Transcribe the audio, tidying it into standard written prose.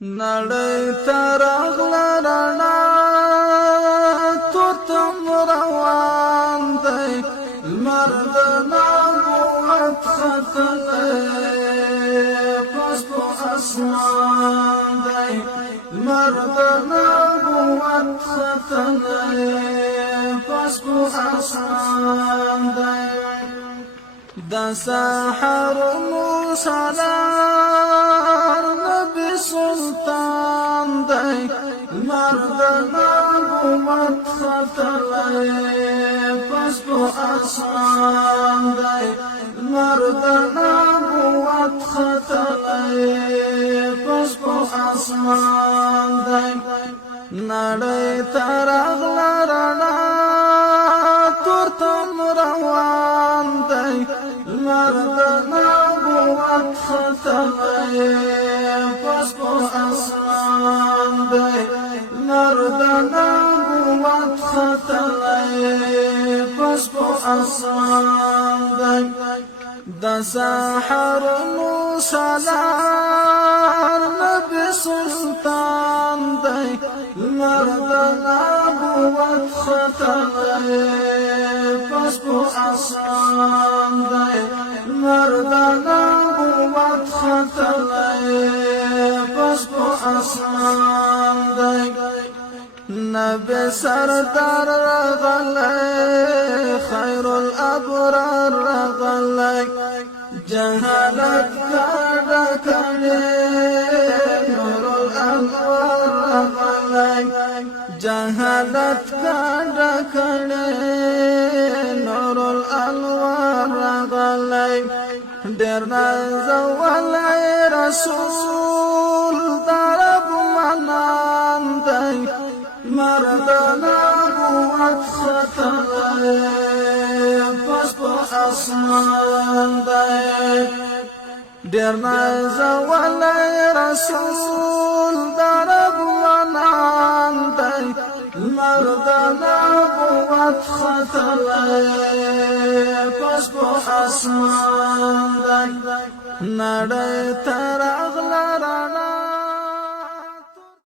نړۍ ته راغله رڼا تورتم روان دی لمر د نبوت ختلی پس په اسمان دی لمر د نبوت ختلی پس په اسمان دی د سحرونو سالار نبی سلطان دی مرد نبوت ختلی پس په اسمان دی مرد نبوت ختلی پس په اسمان دی نړۍ ته راغله رڼا تورتم روان دی مرد نبوت ختلی پس په اسمان دی مرد نبوت ختلی پس په اسمان دی د سحرونو سالار نبی سلطان دی مرد نبوت ختلی پس په اسمان دی مرد نبوت ختلی پس په اسمان دی نبی سردار رغلی خیر الابرار رغلی جهالت کاډه کړي نور الانوار رغلی جهالت کاډه کړي نور الانوار رغلی ډېر نازولی رسول درب منان دی مرد نبوت ختلی پس په اسمان دی ډېر نازولی رسول درب منان دی مرد نبوت ختلی پس په اسمان دی نړۍ ته